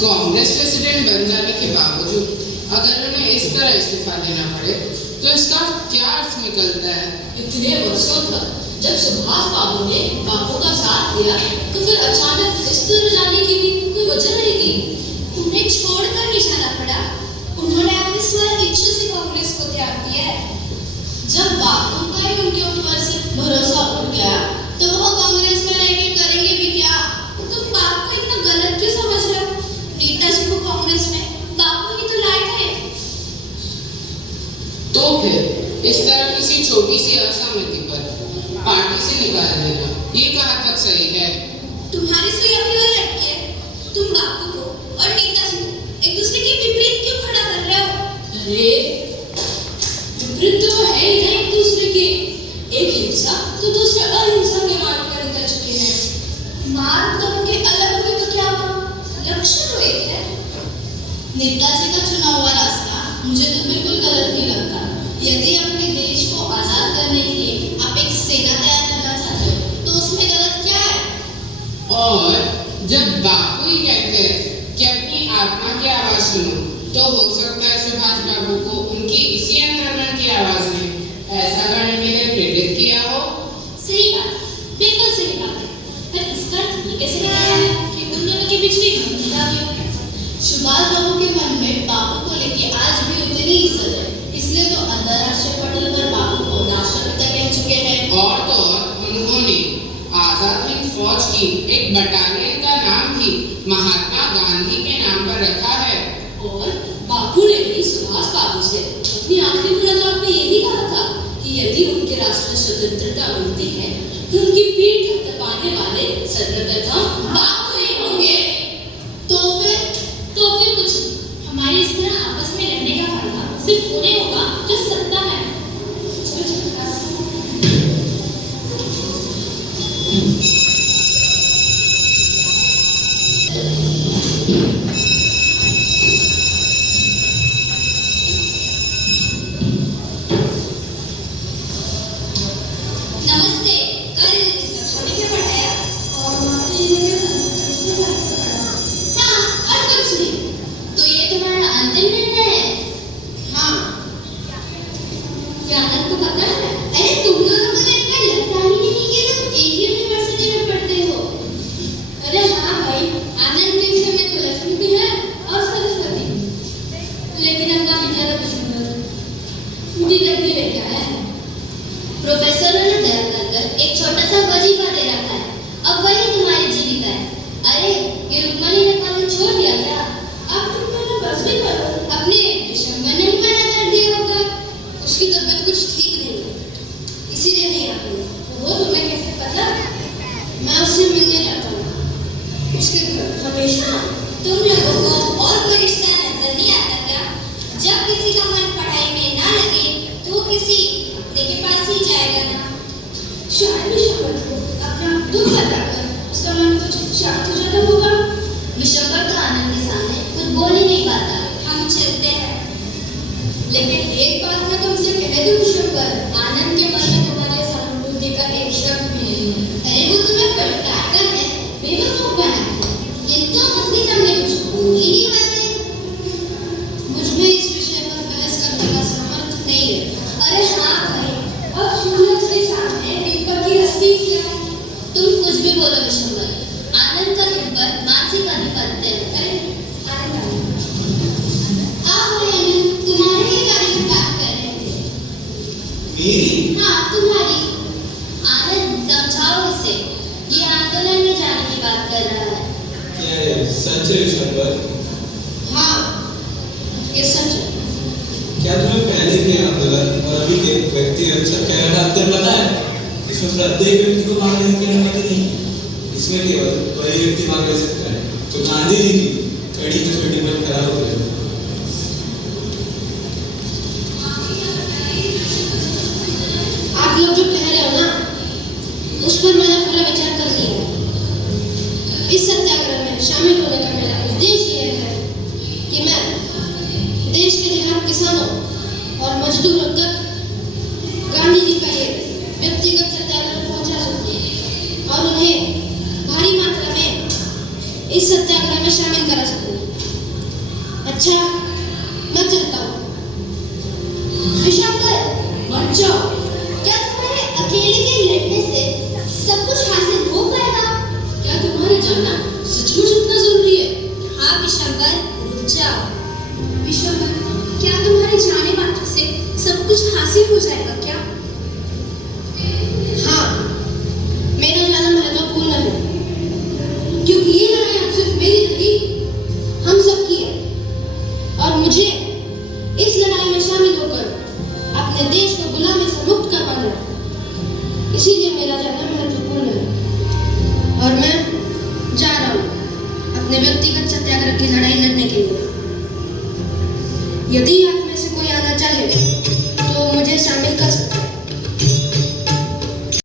Congress president बन जाने के बावजूद अगर उन्हें इस तरह इस्तीफा देना पड़े तो इसका क्या अर्थ निकलता है? इतने वर्षों तक जब सुभाष बाबू ने बापू का साथ दिया तो फिर अचानक इस तरह जाने की भी कोई वजह रहेगी? उन्हें छोड़कर ही जाना पड़ा। उन्होंने अपनी स्व इच्छा से कांग्रेस को त्याग दिया है। जब बापू का ही उनके ऊपर से भरोसा उठ गया तो वो कांग्रेस में रह के करेंगे भी क्या? तुम बाप को इतना गलत क्यों समझ रहे हो? नेताजी को कांग्रेस में बापू ही तो लाए थे। तो फिर इस तरह किसी छोटी सी असहमति पर पार्टी से निकाल देना ये कहाँ तक सही है? तुम्हारी सुई अभी और लटकी है। तुम बापू को और नेताजी को एक दूसरे के विपरीत क्यों खड़ा कर रहे हो? अरे विपरीत तो है ही नहीं एक दूसरे के। एक हिंसा तो दूसरे अहिंसा के मार्ग पर निकल चुके हैं। मार्ग तो उनके अलग हुए तो क्या हुआ? लक्ष्य तो एक है। नेताजी का चुना हुआ रास्ता मुझे तो बिल्कुल गलत नहीं लगता। यदि अपने देश को आजाद करने के लिए आप एक सेना तैयार करना चाहते हो तो उसमें गलत क्या है? और जब बापू ही कहते हैं कि अपनी आत्मा की आवाज सुनो तो हो सकता है सुभाष बाबू को उनकी इसी अंतर्मन की आवाज ने ऐसा करने के लिए प्रेरित किया हो। सही बात, बिल्कुल सही बात है। पर इसका अर्थ ये कैसे लगाया है कि उन दोनों के बीच भी मतभेद आ गया? सुभाष बाबू के मन में बापू को लेके आज भी उतनी ही इज्जत है, इसलिए तो अंतर्राष्ट्रीय पटल पर बापू को राष्ट्रपिता कह चुके हैं। और तो और उन्होंने आजाद हिंद फौज की एक बटालियन का नाम भी महात्मा गांधी के नाम पर रखा है। और बापू ने भी सुभाष बाबू से अपनी आखिरी मुलाकात में यही कहा था कि यदि उनके राष्ट्र में स्वतंत्रता मिलती है तो उनकी पीठ थपथपाने वाले सर्वप्रथम बापू ही होंगे। तो फिर कुछ नहीं। हमारे इस तरह आपस में रहने का फायदा सिर्फ उन्हें होगा जो सत्ता में है। नमस्ते। कल कक्षा में क्या पढ़ाया? हाँ, और कुछ नहीं। तो ये तुम्हारा अंतिम निर्णय है? हाँ, क्या आनंद को पता है? अरे तुम दोनों को देखकर लगता ही नहीं कि तुम एक ही यूनिवर्सिटी में पढ़ते हो। अरे हाँ भाई, आनंद के विषय में तो लक्ष्मी भी है और सरस्वती भी। लेकिन अपना बेचारा दुश्मन उनकी गलती में क्या है? प्रोफेसरों ने दया कर एक छोटा सा वजीफा दे रखा है। अब वही तुम्हारी जीविका है। अरे ये रुक्मणी ने कॉलेज छोड़ दिया क्या? अब तुम दोनों बस भी करो। अपने विषय में नहीं मना कर दिया होगा। उसकी तबीयत कुछ ठीक नहीं है, इसीलिए नहीं आ रही। वो तुम्हें कैसे पता? मैं उससे मिलने जाता हूँ उसके घर हमेशा। तुम लोगों को और कोई रिश्ता नजर नहीं आता क्या? जब किसी का मन पढ़ाई में ना लगे तो वो किसी के पास ही जाएगा ना। शायद अपना दुख बताकर उसका मन कुछ शांत हो जाता होगा। विशंबर तो आनंद के सामने कुछ बोल ही नहीं पाता। हम चलते हैं। लेकिन एक बात मैं तुमसे कह दूं विशंबर, आनंद के मन में तुम्हारे सहानुभूति का एक शब्द भी नहीं है। अरे वो तुम्हें फटकारता है, बेवकूफ बनाता है, किंतु उसके सामने कुछ बोल ही नहीं पाते। मुझ में इस विषय पर बहस करने का सामर्थ्य नहीं है। अरे हाँ भाई, अब सूरज के सामने दीपक की हस्ती क्या है? तुम कुछ भी बोलो विशंबर, आनंद का तुम पर मानसिक आधिपत्य है। आनंद हाँ भाई आनंद, तुम्हारे ही बारे में बात कर रहे थे। मेरी? हाँ तुम्हारी। आनंद समझाओ इसे, ये आंदोलन में जाने की बात कर रहा है। क्या ये सच है विशंबर? हाँ ये सच है। क्या तुम्हें पहले के आंदोलन और अभी के व्यक्ति रक्षक कैद का अंतर पता है? इसमें प्रत्येक व्यक्ति को भाग लेने की अनुमति नहीं है। इसमें केवल वही व्यक्ति भाग ले सकता है तो गांधी जी की कड़ी कसौटी पर खरा उतरे। आप लोग जो कह रहे हो ना, उस पर मैंने पूरा विचार कर लिया। इस सत्याग्रह में शामिल होने का मेरा उद्देश्य यह है कि मैं देश के देहात किसानों और मजदूरों तक गांधी जी का ये व्यक्तिगत सत्याग्रह पहुंचा सकूं और उन्हें भारी मात्रा में इस सत्याग्रह में शामिल करा सकूं। अच्छा, मैं चलता हूँ। विशंबर, मत जाओ। क्या तुम्हारे अकेले के लड़ने से सब कुछ हासिल हो पाएगा? क्या तुम्हारा जाना सचमुच इतना जरूरी है? हाँ विशंबर, रुक जाओ। विशंबर, क्या तुम्हारे जाने मात्र से सब कुछ हासिल हो जाएगा क्या? हाँ, मेरा जाना महत्वपूर्ण है, क्योंकि ये लड़ाई अब सिर्फ मेरी नहीं, हम सबकी है। और मुझे इस लड़ाई में शामिल होकर अपने देश को गुलामी से मुक्त करवाना है। इसीलिए मेरा जाना महत्वपूर्ण है और मैं जा रहा हूँ अपने व्यक्तिगत सत्याग्रह की लड़ाई लड़ने के लिए। यदि आप में से कोई आना चाहे तो मुझे शामिल कर सकते हैं।